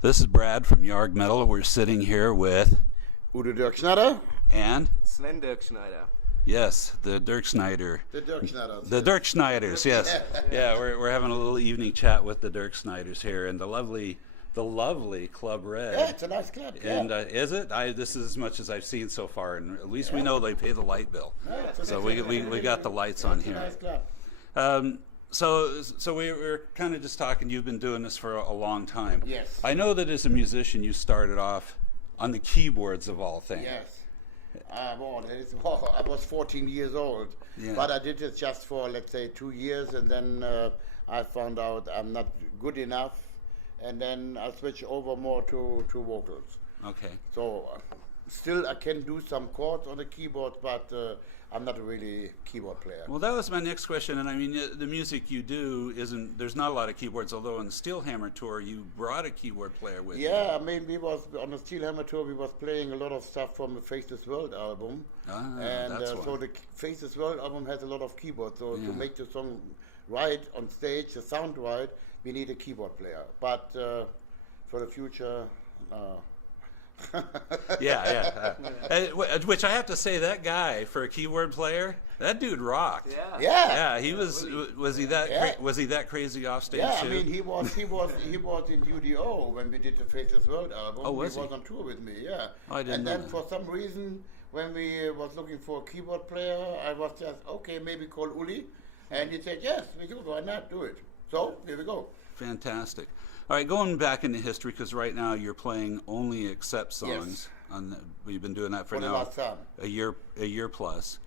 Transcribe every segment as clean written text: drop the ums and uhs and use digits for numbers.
This is Brad from Yargmetal. We're sitting here with Udo Dirkschneider and Sven Dirkschneider. yes, the Dirkschneider. The Dirkschneiders. The Dirkschneiders, yes. Yeah, we're having a little evening chat with the Dirkschneiders here and the lovely Club Red. Yeah, it's a nice club. And is it? This is as much as I've seen so far, and at least we know they pay the light bill. Yeah, So we got the lights on here. It's a nice club. So we were kind of just talking. You've been doing this for a long time. Yes. I know that as a musician, you started off on the keyboards of all things. Yes. I was 14 years old, Yeah. but I did it just for, let's say, 2 years, and then I found out I'm not good enough, and then I switched over more to vocals. Okay. So still I can do some chords on the keyboard, but I'm not a really keyboard player. Well, that was my next question, and I mean, the music you do isn't. There's not a lot of keyboards. Although on the Steelhammer tour, you brought a keyboard player with you. Yeah, I mean, we was on the Steelhammer tour. We was playing a lot of stuff from the Faceless World album, and that's so why. the Faceless World album has a lot of keyboards. So Yeah. to make the song right on stage, the sound right, we need a keyboard player. But for the future, Yeah. Which I have to say, that guy for a keyboard player, that dude rocked. Yeah. yeah. He was. Was he that? Yeah. Was he that crazy off stage Yeah, too? I mean, he was in U.D.O. when we did the Faceless World album. Oh, was he? was on tour with me, yeah. Oh, I didn't and know then that. for some reason, when we was looking for a keyboard player, I was just, okay, maybe call Uli. And he said, yes, we do, why not do it? So, here we go. Fantastic. All right, going back into history, because right now you're playing only Accept songs. Yes. We've been doing that for For the now last time. a year plus.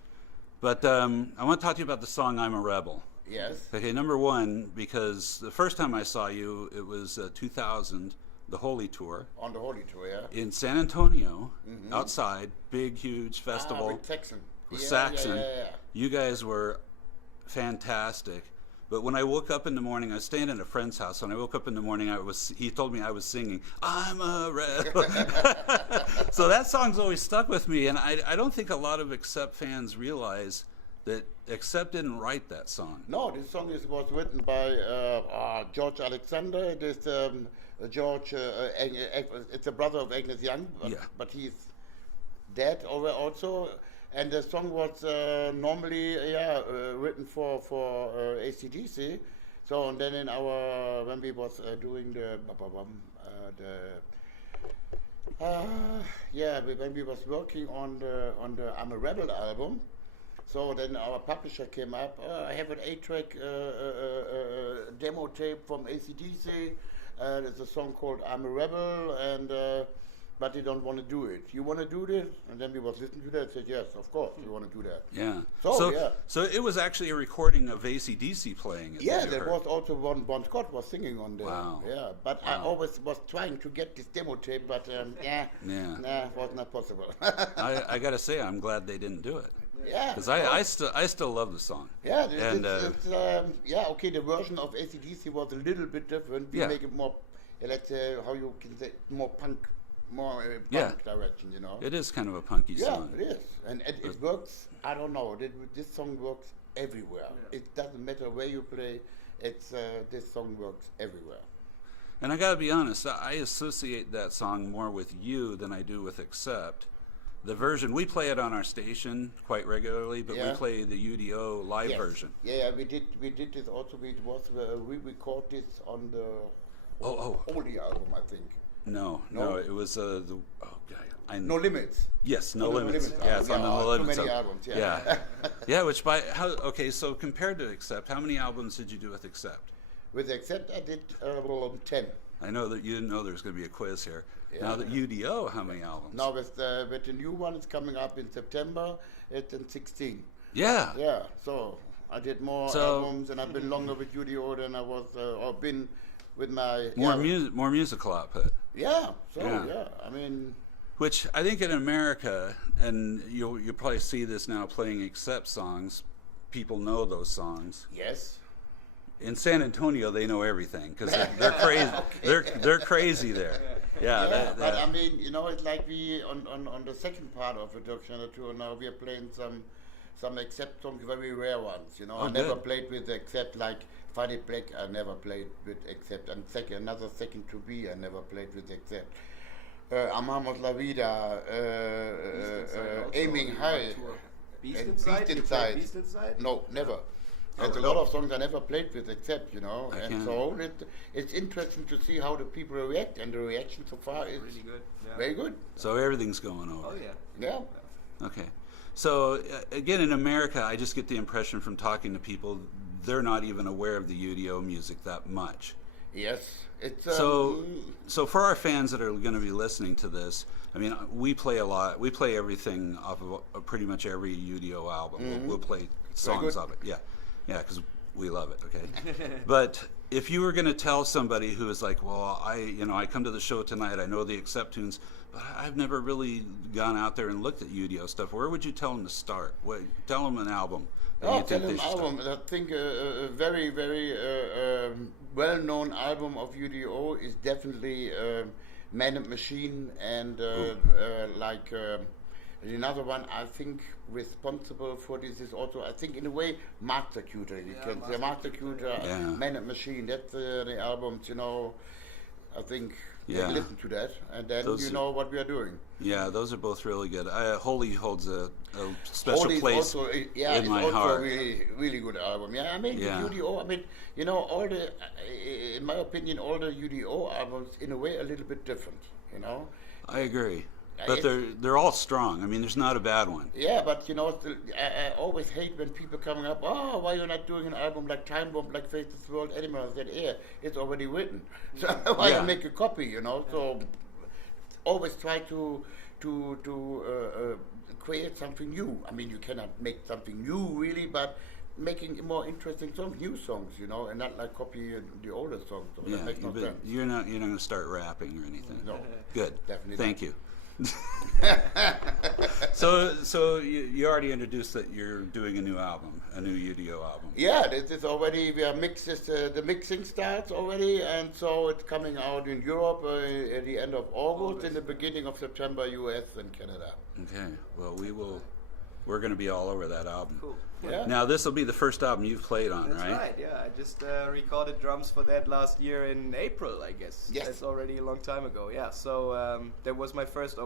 But I want to talk to you about the song "I'm a Rebel." Yes. Okay, number one, because the first time I saw you, it was 2000, the Holy Tour On the Holy Tour, yeah. in San Antonio, outside, big, huge festival With Texan. with Yeah, Saxon. Yeah. You guys were fantastic. But when I woke up in the morning, I was staying at a friend's house. When I woke up in the morning, he told me I was singing, "I'm a rebel." So that song's always stuck with me, and I don't think a lot of Accept fans realize that Accept didn't write that song. No, this song was written by George Alexander. It is George, it's a brother of Agnes Young, but he's dead also. And the song was normally written for AC/DC. So and then when we was doing when we was working on the I'm a Rebel album. So then our publisher came up. I have an 8-track demo tape from AC/DC. There's a song called I'm a Rebel, and but they don't want to do it. You want to do this? And then we was listening to that and said, yes, of course, we want to do that. Yeah. So So it was actually a recording of AC/DC playing it. Yeah, that you there heard. was also Bon Scott was singing on there. Wow. Yeah, but I always was trying to get this demo tape, but was not possible. I got to say, I'm glad they didn't do it. Yeah. Because I still love the song. Yeah, And, the version of AC/DC was a little bit different. We make it more, let's say, how you can say, more punk direction, you know. It is kind of a punky song. Yeah, it is. And it works, I don't know, this song works everywhere. Yeah. It doesn't matter where you play, this song works everywhere. And I gotta be honest, I associate that song more with you than I do with Accept. The version, we play it on our station quite regularly, but we play the U.D.O. live version. Yeah, we did this also. We record this on the Holy album, I think. No, it was No Limits. Yes, No Limits. Yeah, it's on the No Limits. Too many albums. Yeah. So compared to Accept, how many albums did you do with Accept? With Accept, I did 10. I know that you didn't know there's going to be a quiz here. Yeah. Now that U.D.O., how many albums? Now with the new one is coming up in September, it's in 16. Yeah. Yeah. So I did more albums, and I've been longer with U.D.O. than I was, or been with my more musical output. Yeah. So I mean. Which I think in America, and you'll probably see this now playing Accept songs, people know those songs. Yes. In San Antonio, they know everything because they're crazy. Okay. They're crazy there. Yeah. But I mean, you know, it's like we on the second part of the Dirkschneider tour now we are playing some Accept songs, very rare ones. You know, I never played with Accept like Faded Black. I never played with Accept, and another second to be. I never played with Accept. Amamos la Vida, Aiming High, Beast and Inside? Beast Inside. No, never. There's a lot of songs I never played with Accept, you know, and so it's interesting to see how the people react, and the reaction so far is really good. Yeah. very good. So everything's going over. Oh yeah. Yeah. Okay. So again, in America, I just get the impression from talking to people, they're not even aware of the U.D.O music that much. Yes, it's so for our fans that are going to be listening to this, I mean, we play a lot. We play everything off of pretty much every U.D.O album. We'll play songs of it. Yeah, because we love it. Okay, but if you were going to tell somebody who is like, well, I come to the show tonight. I know the Accept tunes, but I've never really gone out there and looked at U.D.O stuff. Where would you tell them to start? Tell them an album. Tell them album. I think a very, very well-known album of U.D.O is definitely Man and Machine, and another one I think responsible for this is also, I think in a way, Master Cuter. You can say Master Cuter, Man and Machine. That's the albums, you know. I think listen to that, and then those you know what we are doing. Yeah, those are both really good. Holy holds a special Holy place also, in my also heart. Really, really good album. Yeah, I mean the U.D.O. I mean, you know, all the, in my opinion, all the U.D.O. albums in a way a little bit different. You know. I agree. But they're all strong. I mean, there's not a bad one. Yeah, but you know, I always hate when people coming up, oh, why you're not doing an album like Time Bomb, like Face the World, Animal? I said, yeah, it's already written. So why you make a copy, you know? So always try to create something new. I mean, you cannot make something new, really, but making more interesting songs, new songs, you know, and not like copy the older songs. So that makes no sense. You're not going to start rapping or anything. No. Good. Definitely Thank you. So you already introduced that you're doing a new album, a new U.D.O album. Yeah, this is already, we are the mixing starts already, and so it's coming out in Europe at the end of August, in the beginning of September, US and Canada. Okay, well we're going to be all over that album. Cool. Yeah. Now this will be the first album you've played on, That's right? right, yeah. I just recorded drums for that last year in April, I guess. Yes. That's already a long time ago, yeah. So that was my first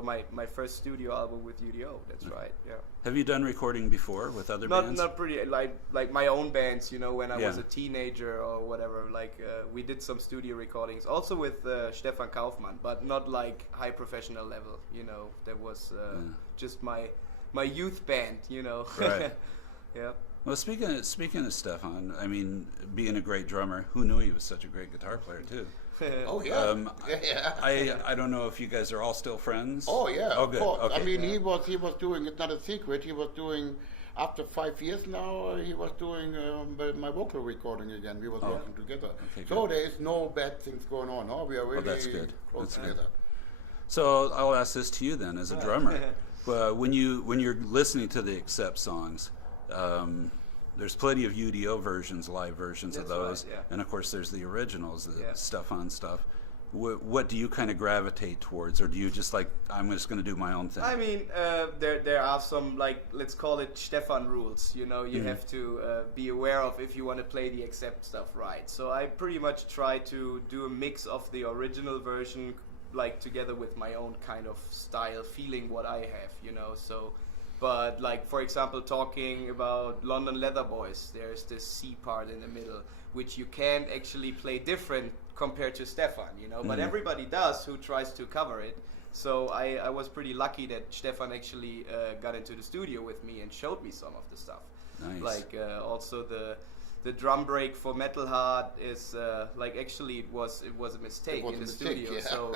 studio album with U.D.O. That's right, yeah. Have you done recording before with other bands? Not pretty, like my own bands, you know, when I was a teenager or whatever. Like we did some studio recordings, also with Stefan Kaufmann, but not like high professional level, you know. That was just my youth band, you know. Right. Yeah. Well, speaking of Stefan, I mean, being a great drummer, who knew he was such a great guitar player too? Oh yeah. I don't know if you guys are all still friends. Oh yeah. Oh good. Okay. I mean, he was doing. It's not a secret. He was doing. After 5 years now, he was doing my vocal recording again. We was working together. Okay, so there is no bad things going on. No, we are really that's good. close That's together. good. So I'll ask this to you then, as a drummer. When you're listening to the Accept songs, there's plenty of U.D.O versions, live versions of those, right, yeah. and of course there's the originals, the Stefan stuff. What do you kind of gravitate towards, or do you just like, I'm just going to do my own thing? I mean, there are some, like, let's call it Stefan rules, you know, you have to be aware of if you want to play the Accept stuff right. So I pretty much try to do a mix of the original version, like together with my own kind of style, feeling what I have, you know. So, but like for example, talking about London Leather Boys, there's this C part in the middle, which you can't actually play different compared to Stefan, you know. But everybody does who tries to cover it. So I was pretty lucky that Stefan actually got into the studio with me and showed me some of the stuff. Nice. Like also the drum break for Metal Hard is like actually it was a mistake in the studio. Yeah. So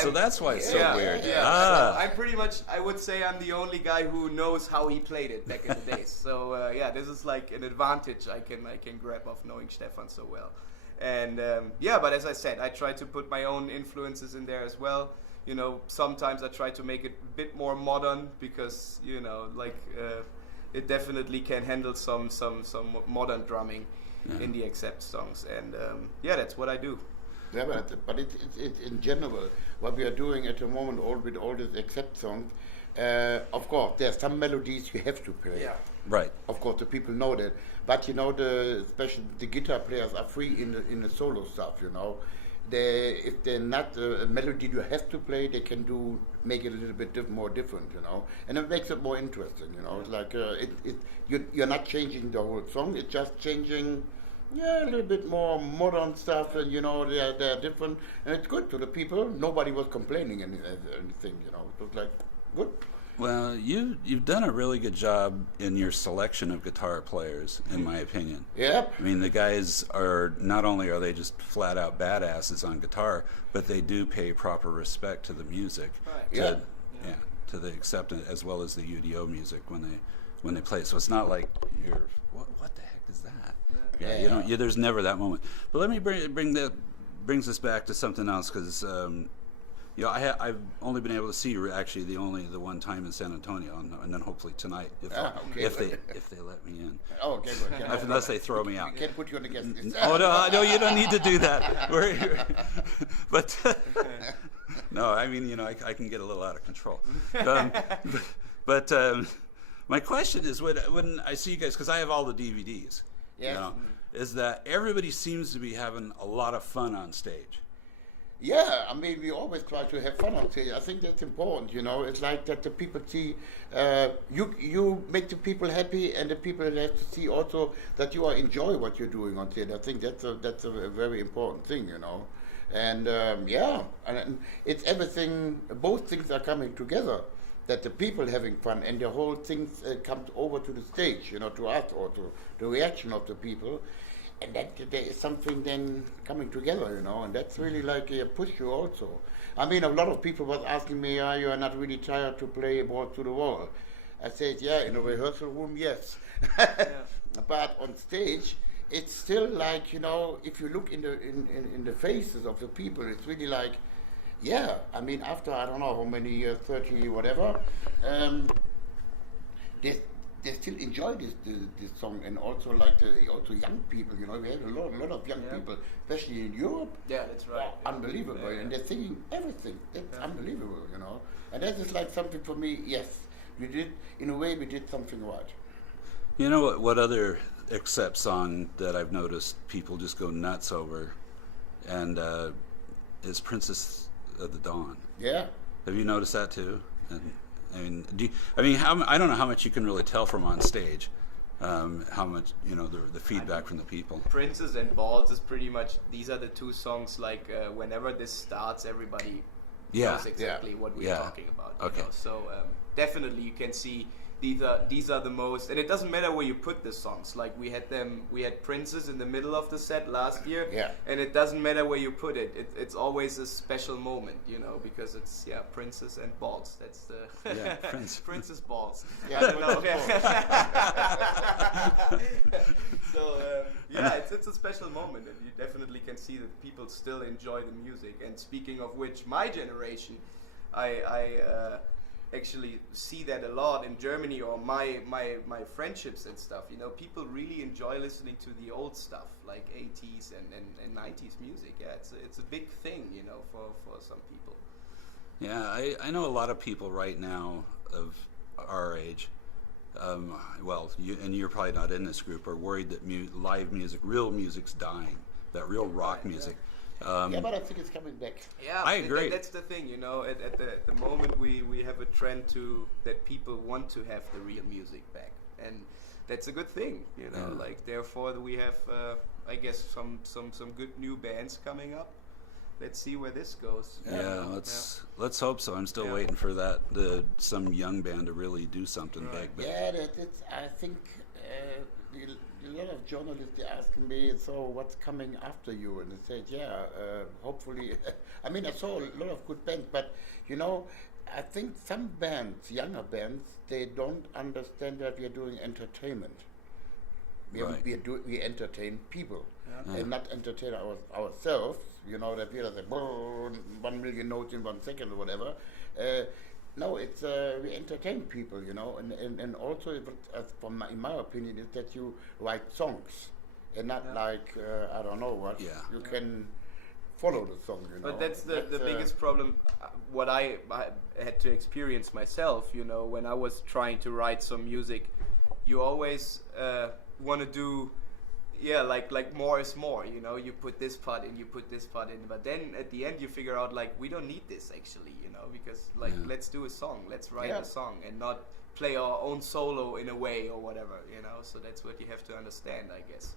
so that's why it's so weird. Yeah. Ah. So I'm pretty much, I would say I'm the only guy who knows how he played it back in the days. So yeah, this is like an advantage I can grab off knowing Stefan so well. And yeah, but as I said, I try to put my own influences in there as well. you know, sometimes I try to make it a bit more modern because, you know, like it definitely can handle some modern drumming in the Accept songs, and yeah, that's what I do. Yeah, but it's in general what we are doing at the moment, all with all these Accept songs. Of course, there are some melodies you have to play. Yeah. Right. Of course, the people know that. But you know, the guitar players are free in the solo stuff. You know, if they're not a melody you have to play, they can make it a little bit more different. You know, and it makes it more interesting. You know, it's like you're not changing the whole song. It's just changing. Yeah, a little bit more modern stuff, and you know they're different, and it's good to the people. Nobody was complaining anything. You know, it was like good. Well, you've done a really good job in your selection of guitar players, in my opinion. Yeah. I mean, the guys are not only are they just flat out badasses on guitar, but they do pay proper respect to the music, Right. to the Accept as well as the U.D.O music when they play. So it's not like you're what the heck is that? Yeah, you don't. There's never that moment. But let me brings us back to something else because. You know, I've only been able to see you actually the one time in San Antonio, and then hopefully tonight if they let me in. Oh, okay, good. Unless they throw me out. I can't put you on the guest list. Oh no, you don't need to do that. But no, I mean, you know, I can get a little out of control. But my question is, when I see you guys, because I have all the DVDs, you know, is that everybody seems to be having a lot of fun on stage. Yeah, I mean, we always try to have fun on stage. I think that's important, you know. It's like that the people see, you make the people happy, and the people have to see also that you enjoy what you're doing on stage. I think that's a very important thing, you know. And and it's everything, both things are coming together, that the people having fun and the whole thing comes over to the stage, you know, to us or to the reaction of the people. And that there is something then coming together, you know, and that's really like a push you also. I mean, a lot of people was asking me, you are not really tired to play Ball to the Wall? I said, yeah, in a rehearsal room, yes. But on stage, it's still like, you know, if you look in the faces of the people, it's really like, yeah, I mean, after I don't know how many years, 30, whatever, they still enjoy this song, and also like also young people, you know, we have a lot of young people, especially in Europe. Yeah, that's right. Unbelievable, and they're singing everything. That's unbelievable, you know. And that is like something for me. Yes, we did something right. You know what other Accept song that I've noticed people just go nuts over, and is Princess of the Dawn. Yeah. Have you noticed that too? And, I don't know how much you can really tell from on stage, how much, you know, the feedback from the people. Princess and Balls is pretty much, these are the two songs, like whenever this starts, everybody knows exactly what we're talking about. Okay. You know? So definitely you can see these are the most, and it doesn't matter where you put the songs. Like we had Princess in the middle of the set last year, and it doesn't matter where you put it. It's always a special moment, you know, because it's Princess and Balls. That's the Princess Balls. Yeah. So it's a special moment, and you definitely can see that people still enjoy the music. And speaking of which, my generation, I actually see that a lot in Germany, or my friendships and stuff. You know, people really enjoy listening to the old stuff, like 80s and 90s music. Yeah, it's a big thing, you know, for some people. Yeah, I know a lot of people right now of our age, you're probably not in this group, are worried that live music, real music's dying, that real rock music. But I think it's coming back. Yeah, I agree. That's the thing, you know. At the moment, we have a trend that people want to have the real music back, and that's a good thing, you know. Yeah. Like therefore, we have, I guess, some good new bands coming up. Let's see where this goes. Yeah, let's hope so. I'm still waiting for some young band to really do something big. But Yeah, that's. I think a lot of journalists, they asking me, so what's coming after you? And I said, hopefully. I mean, I saw a lot of good bands, but you know, I think some bands, younger bands, they don't understand that we are doing entertainment. We entertain people and not entertain ourselves. You know, that feel like 1 million notes in 1 second or whatever. No, it's we entertain people, you know, and also, in my opinion, is that you write songs and not like I don't know what. Yeah. You can follow the song, you know. But that's the biggest problem. What I had to experience myself, you know, when I was trying to write some music, you always want to do. Yeah, like more is more, you know, you put this part in, you put this part in, but then at the end you figure out like we don't need this actually, you know, because like let's do a song, let's write a song and not play our own solo in a way or whatever, you know, so that's what you have to understand, I guess.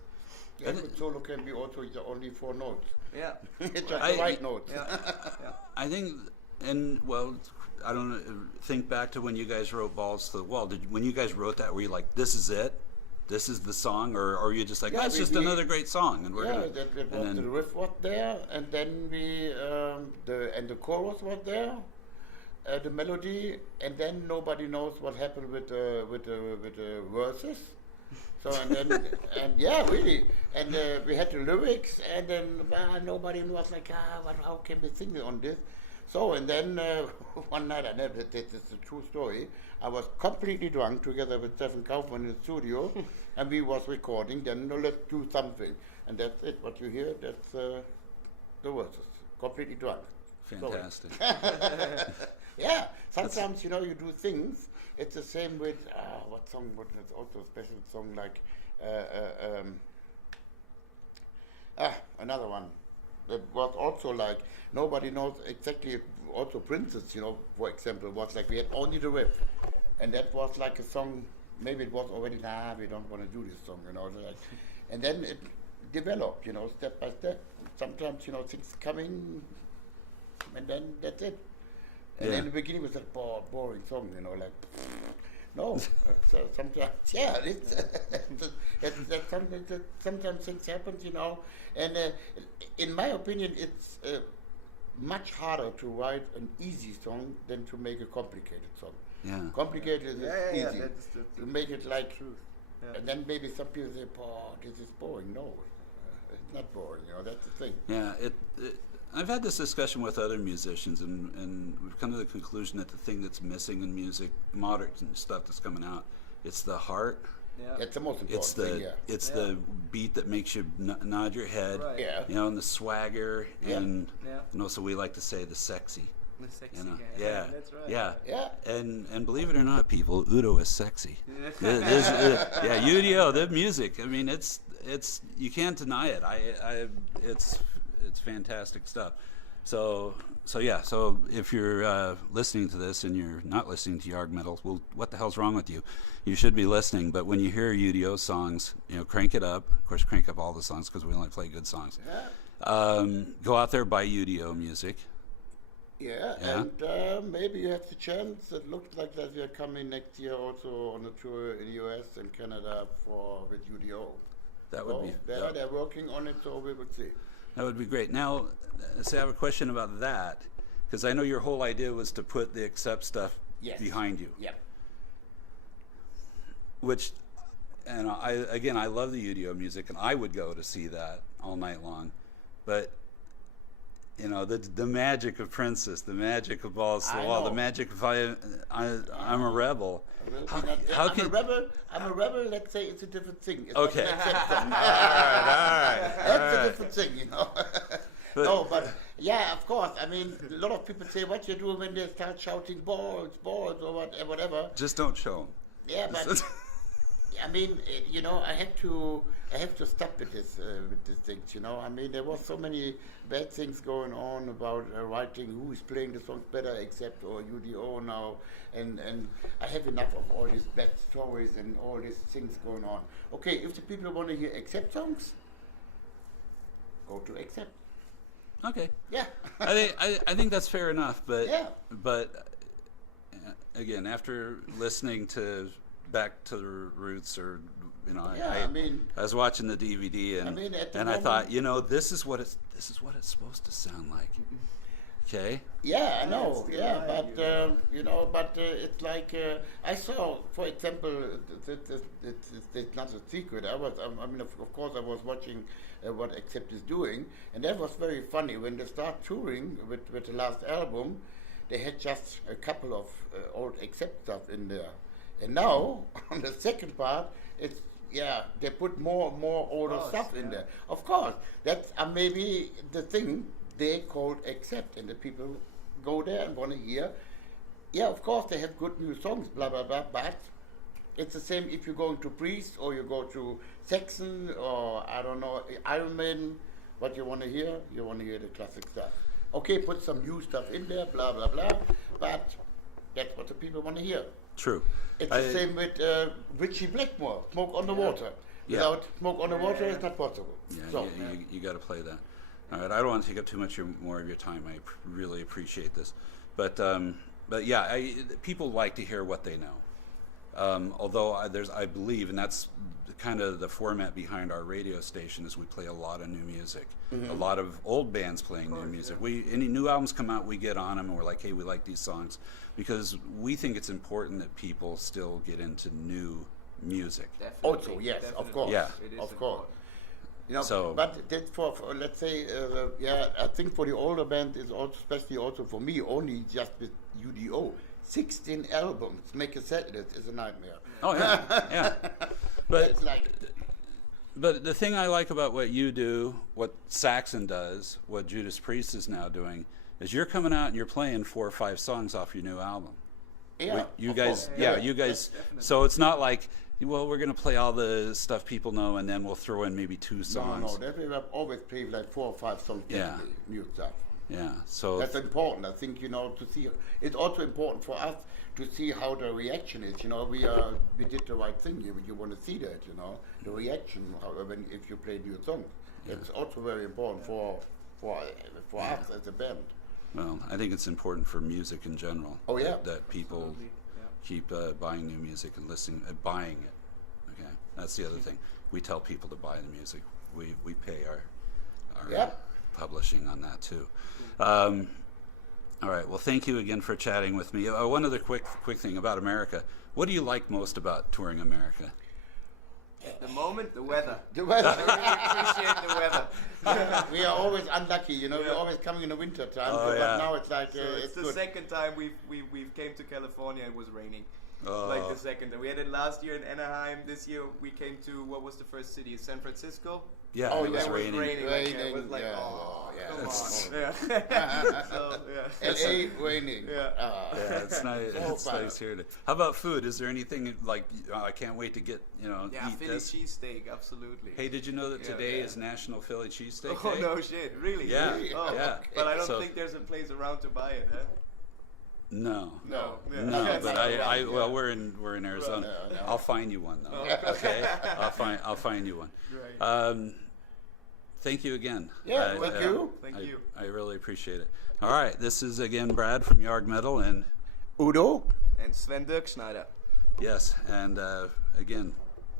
Yeah, but solo can be also only 4 notes. Yeah. Just the right notes. Yeah. I think, and well, I don't know, think back to when you guys wrote Balls to the Wall. When you guys wrote that, were you like, this is it? This is the song, or are you just like, that's just another great song, and we're gonna. The riff was there, and then the chorus was there, the melody, and then nobody knows what happened with the verses. So and then really, and we had the lyrics, and then nobody was like, how can we sing on this? So and then one night, this is a true story. I was completely drunk together with Stefan Kaufmann in the studio, and we was recording. Then let's do something, and that's it. What you hear, that's the verses. Completely drunk. Fantastic. Yeah. Sometimes you know you do things. It's the same with what song? What is also a special song like another one. That was also like nobody knows exactly. Also, Princess, you know, for example, was like we had only the riff, and that was like a song. Maybe it was already we don't want to do this song, you know. Like, and then it developed, you know, step by step. Sometimes you know things coming, and then that's it. And in the beginning it was a boring song, you know, like no. So sometimes, it's something that sometimes things happen, you know. And in my opinion, it's much harder to write an easy song than to make a complicated song. Yeah. Complicated is easy. That's to make it like, truth. Yeah. and then maybe some people say, this is boring. No, it's not boring, you know, that's the thing. Yeah, I've had this discussion with other musicians, and we've come to the conclusion that the thing that's missing in music, modern stuff that's coming out, it's the heart. Yeah. That's the most important thing, It's the beat that makes you nod your head. Right. Yeah. You know, and the swagger, and Yeah. and also we like to say the sexy. The sexy You know, guy. yeah, That's right. yeah, Yeah. And believe it or not, people, Udo is sexy. Yeah, U.D.O. The music. I mean, it's you can't deny it. It's fantastic stuff. So yeah. So if you're listening to this and you're not listening to Yargmetal, well, what the hell's wrong with you? You should be listening. But when you hear U.D.O. songs, you know, crank it up. Of course, crank up all the songs because we only play good songs. Yeah. Go out there, buy U.D.O. music. Yeah, and maybe you have the chance. It looks like that we are coming next year also on a tour in the US and Canada with U.D.O. That would be. They're working on it, so we will see. That would be great. Now, so I have a question about that, because I know your whole idea was to put the Accept stuff behind you. Yeah. Which, and I love the U.D.O. music, and I would go to see that all night long, but. You know, the magic of Princess, the magic of Balls to the Wall, the magic of I'm a Rebel. I'm a rebel. Let's say it's a different thing. It's okay. Not all right. That's a different thing, you know. But yeah, of course. I mean, a lot of people say, "What you do when they start shouting balls, or whatever." Just don't show them. Yeah, but I mean, you know, I have to stop with these things. You know, I mean, there was so many bad things going on about writing who is playing the songs better, Accept or U.D.O. now, and I have enough of all these bad stories and all these things going on. Okay, if the people want to hear Accept songs, go to Accept. Okay. Yeah. I think that's fair enough, but again, after listening to Back to the Roots, or you know, I was watching the DVD and I thought, you know, this is what it's supposed to sound like. Okay. Yeah, I know. it's still Yeah, alive, but you know, but it's like I saw, for example, it's not a secret. I mean, of course, I was watching what Accept is doing, and that was very funny when they start touring with the last album. They had just a couple of old Accept stuff in there, and now on the second part, it's they put more older stuff in there. Of course, that's maybe the thing they called Accept, and the people go there and want to hear. Yeah, of course they have good new songs, blah blah blah. But it's the same if you go to Priest or you go to Saxon or I don't know Iron Maiden. What you want to hear? You want to hear the classic stuff. Okay, put some new stuff in there, blah blah blah. But that's what the people want to hear. True. It's the same with Richie Blackmore, Smoke on the Water. Without Smoke on the Water, it's not possible. Yeah, So, you got to play that. All right, I don't want to take up too much more of your time. I really appreciate this, but yeah, people like to hear what they know. Although I believe, and that's kind of the format behind our radio station, is we play a lot of new music, a lot of old bands playing new music. Any new albums come out, we get on them, and we're like, hey, we like these songs, because we think it's important that people still get into new music. Definitely. Also, yes, of course. Yeah. Of course. You know, So- but that's for let's say, I think for the older band is also, especially also for me, only just with U.D.O. 16 albums, make a set list is a nightmare. Oh yeah, yeah. But It's like, But the thing I like about what you do, what Saxon does, what Judas Priest is now doing, is you're coming out and you're playing 4 or 5 songs off your new album. yeah, You of guys, course. yeah, you guys. So it's not like, well, we're going to play all the stuff people know and then we'll throw in maybe 2 songs. No, that we have always played like 4 or 5 songs, Yeah. new stuff. Yeah, so That's important. I think, you know, to see. It's also important for us to see how the reaction is. You know, we did the right thing. You want to see that, you know, the reaction. When if you play new songs, it's also very important for us as a band. well, I think it's important for music in general. Oh, yeah. That people keep buying new music and listening, buying it. Okay, that's the other thing. We tell people to buy the music. We pay our publishing on that too. All right. Well, thank you again for chatting with me. One other quick thing about America. What do you like most about touring America? At the moment, the weather. The weather. I really appreciate the weather. We are always unlucky, you know. We're always coming in the winter time, Oh, but yeah. now it's like So it's it's the good. second time we've came to California and it was raining. Oh. Like the second time. We had it last year in Anaheim. This year we came to, what was the first city? San Francisco. Yeah, Oh, it was yeah, raining. Like, it was like, yeah. oh, Yeah. come That's- on. Yeah. So, yeah. L.A. raining. Yeah. Yeah, it's nice. So It's fun. nice here. How about food? Is there anything like I can't wait to get Yeah, eat Philly this? cheesesteak, absolutely. Hey, did you know that Yeah, today yeah. is National Philly Cheesesteak Oh Day? no shit, really? Yeah, Really? Oh, yeah. But I don't So- think there's a place around to buy it, huh? No. No. Yeah. No, Okay, but so- well, we're in Arizona. no. I'll find you one though. Oh. Okay, I'll find you one. Right. Thank you again. Yeah, thank you. Thank you. I really appreciate it. All right, this is again Brad from Yargmetal, and Udo. And Sven Dirkschneider. yes, and again,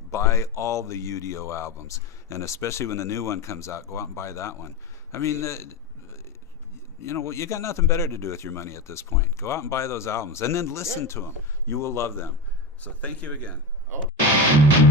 buy all the U.D.O. albums, and especially when the new one comes out, go out and buy that one. I mean, you know, you got nothing better to do with your money at this point. Go out and buy those albums, and then listen to them. You will love them. So thank you again. Oh.